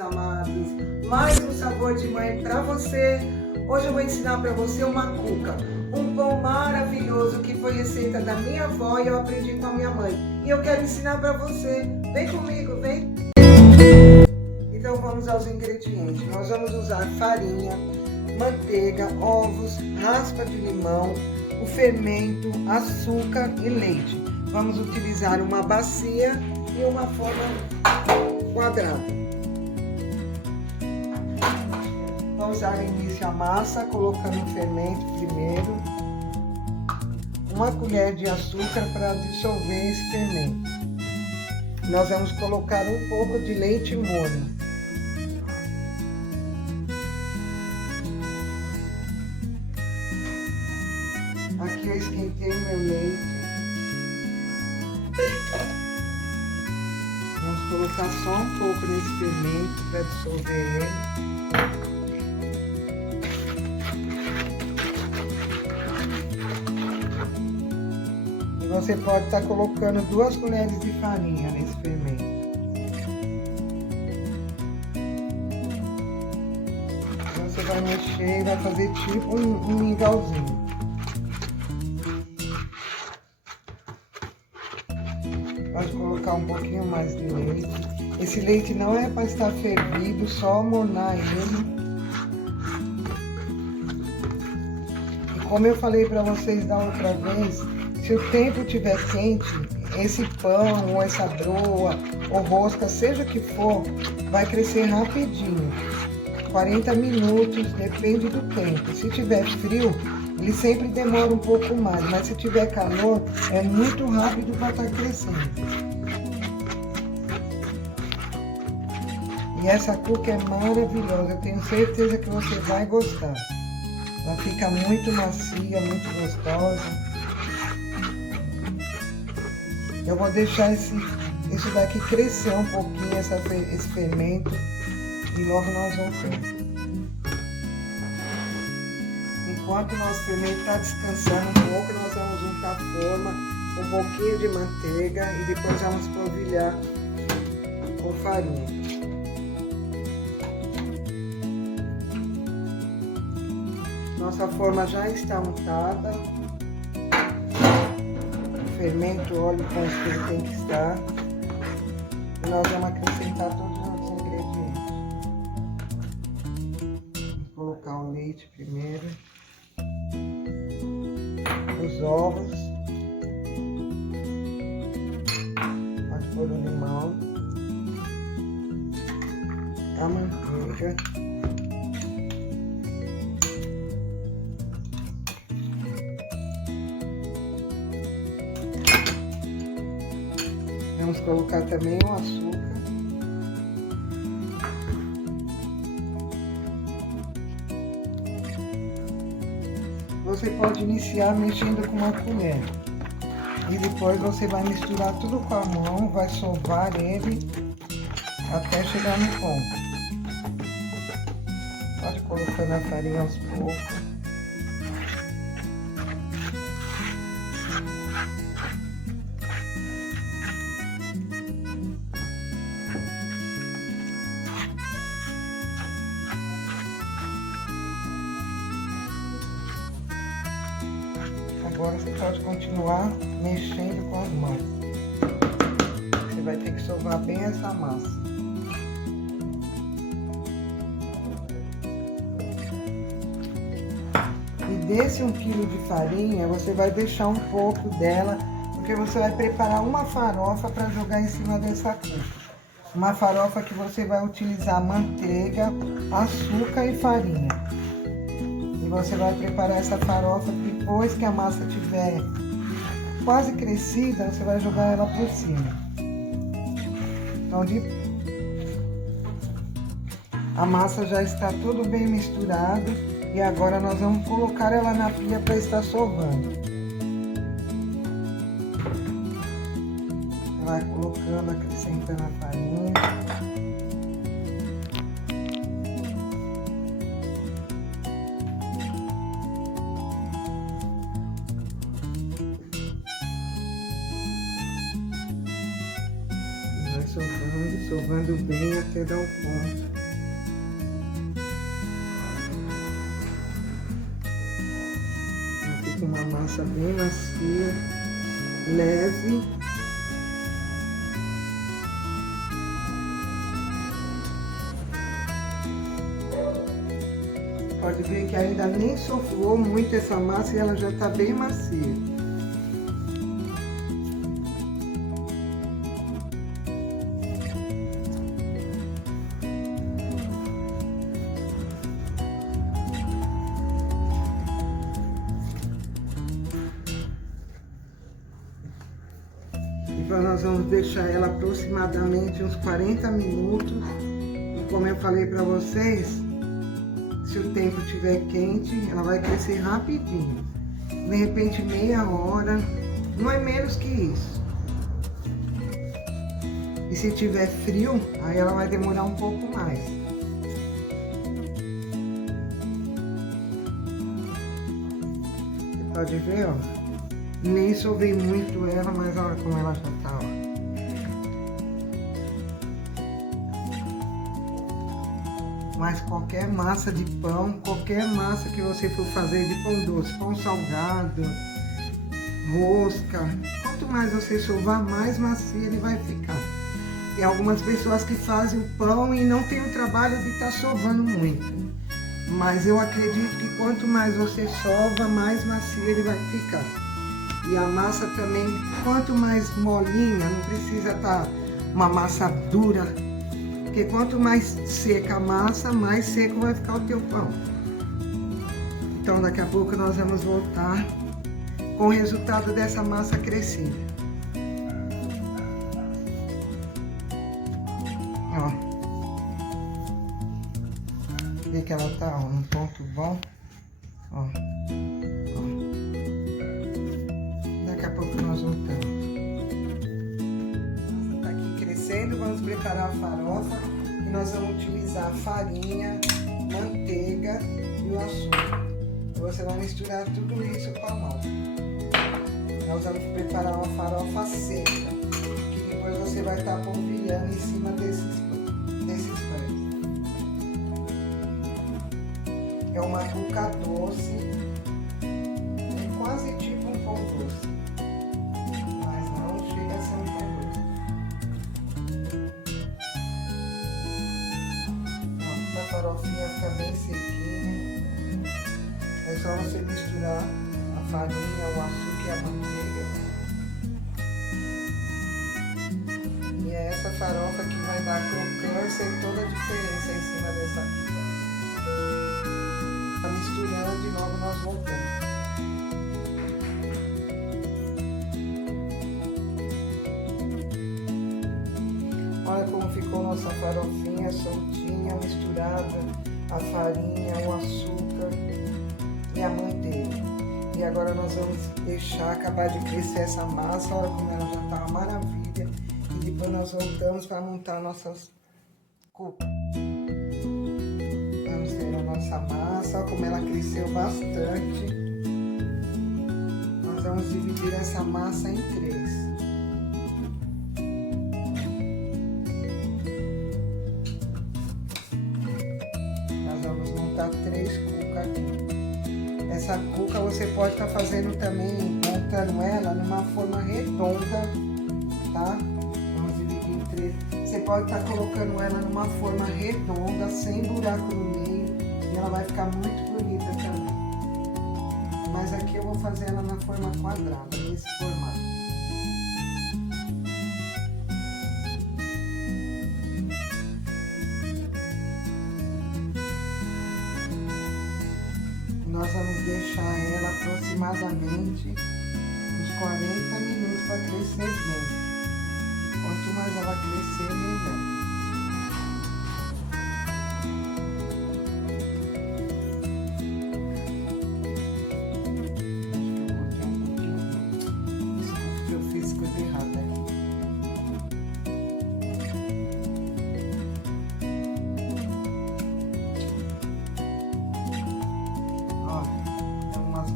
amados, mais um sabor de mãe para você. Hoje eu vou ensinar para você uma cuca, um pão maravilhoso que foi receita da minha avó e eu aprendi com a minha mãe. E eu quero ensinar para você. Vem comigo, vem! Então vamos aos ingredientes. Nós vamos usar farinha, manteiga, ovos, raspa de limão, o fermento, açúcar e leite. Vamos utilizar uma bacia e uma forma quadrada. Vamos dar início à massa, colocando o fermento primeiro. Uma colher de açúcar para dissolver esse fermento. Nós vamos colocar um pouco de leite morno. Aqui eu esquentei meu leite. Vamos colocar só um pouco nesse fermento para dissolver ele. E você pode estar colocando 2 colheres de farinha nesse fermento. Você vai mexer e vai fazer tipo um mingauzinho. Pode colocar um pouquinho mais de leite. Esse leite não é para estar fervido, só mornar ele. E como eu falei para vocês da outra vez, se o tempo estiver quente, esse pão, ou essa broa, ou rosca, seja o que for, vai crescer rapidinho. 40 minutos, depende do tempo. Se tiver frio, ele sempre demora um pouco mais, mas se tiver calor, é muito rápido para estar crescendo. E essa cuca é maravilhosa, eu tenho certeza que você vai gostar. Ela fica muito macia, muito gostosa. Eu vou deixar isso daqui crescer um pouquinho, esse fermento, e logo nós vamos ver. Enquanto o nosso fermento está descansando um pouco, nós vamos untar a forma, um pouquinho de manteiga e depois vamos polvilhar com farinha. Nossa forma já está untada. O fermento, óleo com que ele tem que estar. E nós vamos acrescentar todos os outros ingredientes. Vou colocar o leite primeiro. Os ovos, pode pôr o limão, a manteiga, vamos colocar também o açúcar. Você pode iniciar mexendo com uma colher e depois você vai misturar tudo com a mão, vai sovar ele até chegar no ponto. Pode colocando a farinha aos poucos. Agora você pode continuar mexendo com as mãos. Você vai ter que sovar bem essa massa. E desse 1 quilo de farinha, você vai deixar um pouco dela, porque você vai preparar uma farofa para jogar em cima dessa cuca. Uma farofa que você vai utilizar manteiga, açúcar e farinha. Você vai preparar essa farofa depois que a massa estiver quase crescida, você vai jogar ela por cima. Então, a massa já está tudo bem misturado e agora nós vamos colocar ela na pia para estar sovando. Vai colocando, acrescentando a farinha. sovando bem até dar o ponto. Fica uma massa bem macia, leve. Pode ver que ainda nem sofreu muito essa massa e ela já está bem macia. Então nós vamos deixar ela aproximadamente uns 40 minutos. E como eu falei para vocês, se o tempo estiver quente, ela vai crescer rapidinho. De repente meia hora, não é menos que isso. E se tiver frio, aí ela vai demorar um pouco mais. Você pode ver, ó. Nem sovei muito ela, mas olha como ela já tá, ó. Mas qualquer massa de pão, qualquer massa que você for fazer de pão doce, pão salgado, rosca, quanto mais você sovar, mais macio ele vai ficar. Tem algumas pessoas que fazem o pão e não tem o trabalho de estar sovando muito. Mas eu acredito que quanto mais você sova, mais macio ele vai ficar. E a massa também, quanto mais molinha, não precisa estar uma massa dura, porque quanto mais seca a massa, mais seco vai ficar o teu pão. Então daqui a pouco nós vamos voltar com o resultado dessa massa crescida. Ó. Vê que ela tá, ó, num ponto bom. Ó. Daqui a pouco nós voltamos. Está aqui crescendo, vamos preparar a farofa e nós vamos utilizar a farinha, manteiga e o açúcar. E você vai misturar tudo isso com a mão. Nós vamos preparar uma farofa seca, que depois você vai estar polvilhando em cima desses pães. É uma cuca doce, é quase tipo um pão doce. A farofinha fica bem sequinha. É só você misturar a farinha, o açúcar e a manteiga. E é essa farofa que vai dar crocância e toda a diferença em cima dessa pizza. Tá misturando e logo nós voltamos. Olha como ficou nossa farofinha soltinha, misturada, a farinha, o açúcar e a manteiga. E agora nós vamos deixar acabar de crescer essa massa, olha como ela já tá uma maravilha. E depois nós voltamos para montar nossas cucas. Vamos ter a nossa massa, olha como ela cresceu bastante. Nós vamos dividir essa massa em 3. Vamos montar 3 cucas aqui. Essa cuca você pode estar fazendo também, montando ela numa forma redonda, tá? Vamos dividir em 3. Você pode estar colocando ela numa forma redonda, sem buraco no meio, e ela vai ficar muito bonita também. Mas aqui eu vou fazer ela na forma quadrada, nesse formato. Nós vamos deixar ela aproximadamente uns 40 minutos para crescer bem. Quanto mais ela crescer, melhor. Acho que eu botei um pouquinho. Desculpa que eu fiz coisa errada aqui.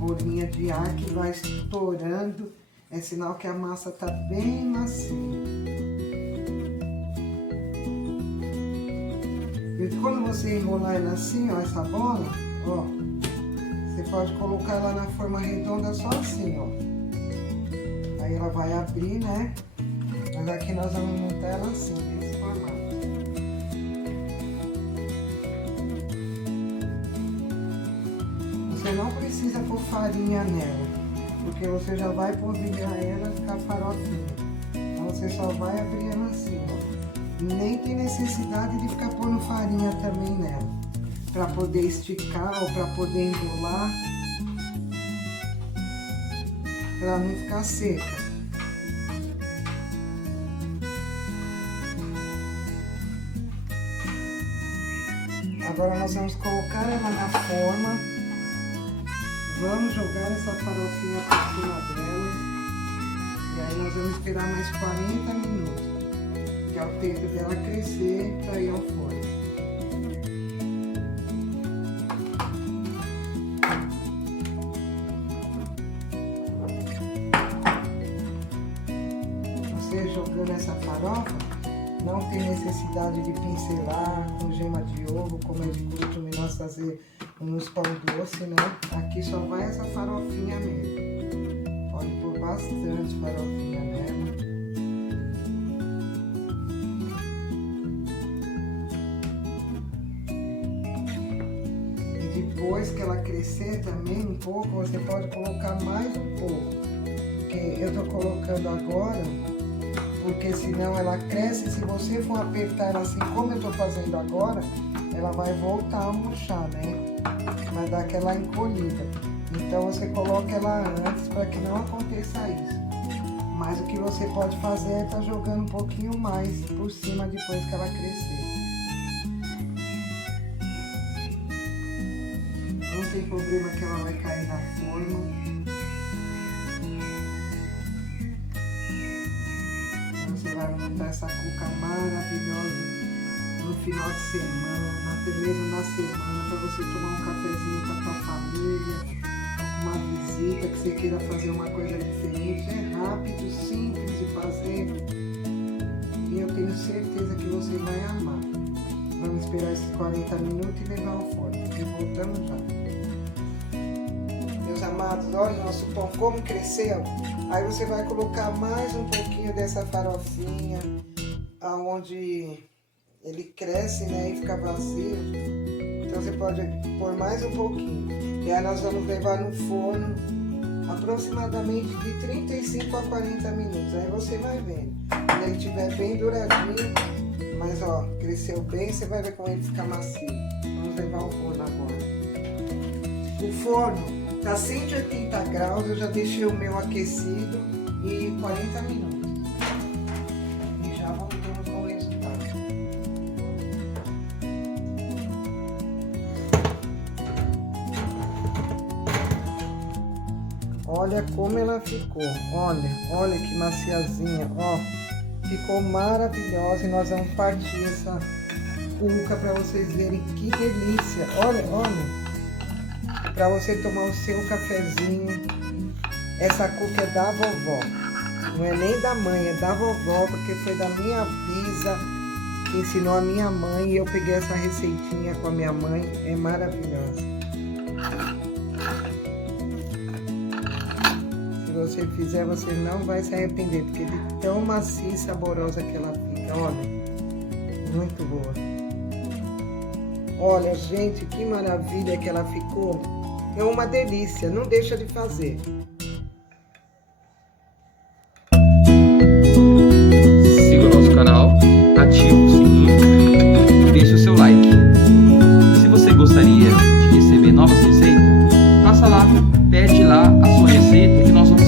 Bolinha de ar que vai estourando, é sinal que a massa tá bem macia. quando você enrolar ela assim, ó, essa bola, ó, você pode colocar ela na forma redonda só assim, ó. Aí ela vai abrir, né? Mas aqui nós vamos montar ela assim, desse formato. Você não precisa pôr farinha nela, porque você já vai polvilhar ela e ficar farofinha. Então você só vai abrir ela assim, ó. Nem tem necessidade de ficar pondo farinha também nela, para poder esticar ou para poder enrolar, para ela não ficar seca. Agora nós vamos colocar ela na forma, vamos jogar essa farofinha por cima dela, e aí nós vamos esperar mais 40 minutos, que é o tempo dela crescer para ir ao forno. Você jogando essa farofa, não tem necessidade de pincelar com gema de ovo, como é de costume nós fazer nos pão doce, né? Aqui só vai essa farofinha mesmo. Pode pôr bastante farofinha nela. E depois que ela crescer também um pouco, você pode colocar mais um pouco. Porque eu tô colocando agora, porque senão ela cresce. Se você for apertar ela assim como eu tô fazendo agora, ela vai voltar a murchar, né? Vai dar aquela encolhida. Então você coloca ela antes para que não aconteça isso. Mas o que você pode fazer é estar jogando um pouquinho mais por cima depois que ela crescer. Não tem problema que ela vai cair na forma. Você vai montar essa cuca maravilhosa no final de semana, até mesmo na semana, para você tomar um cafezinho com a tua família, uma visita que você queira fazer uma coisa diferente. É rápido, simples de fazer e eu tenho certeza que você vai amar. Vamos esperar esses 40 minutos e levar ao forno e voltamos já. Meus amados, olha o nosso pão como cresceu. Aí você vai colocar mais um pouquinho dessa farofinha, aonde ele cresce, né, e fica vazio. Então você pode pôr mais um pouquinho. E aí nós vamos levar no forno aproximadamente de 35 a 40 minutos. Aí você vai vendo. Quando ele estiver bem douradinho, mas ó, cresceu bem, você vai ver como ele fica macio. Vamos levar ao forno agora. O forno tá 180 graus, eu já deixei o meu aquecido e 40 minutos. E já voltamos com o resultado. Olha como ela ficou, olha que maciazinha, ó, ficou maravilhosa. E nós vamos partir essa cuca para vocês verem que delícia. Olha, para você tomar o seu cafezinho. Essa cuca é da vovó, não é nem da mãe, é da vovó, porque foi da minha bisa que ensinou a minha mãe, e eu peguei essa receitinha com a minha mãe. É maravilhosa. Se você fizer, você não vai se arrepender, porque de tão macia e saborosa que ela fica. Olha, muito boa. Olha, gente, que maravilha que ela ficou. É uma delícia, não deixa de fazer. Siga o nosso canal, ative o sininho, deixe o seu like. Se você gostaria de receber novas receitas, passa lá, pede lá a sua receita que nós vamos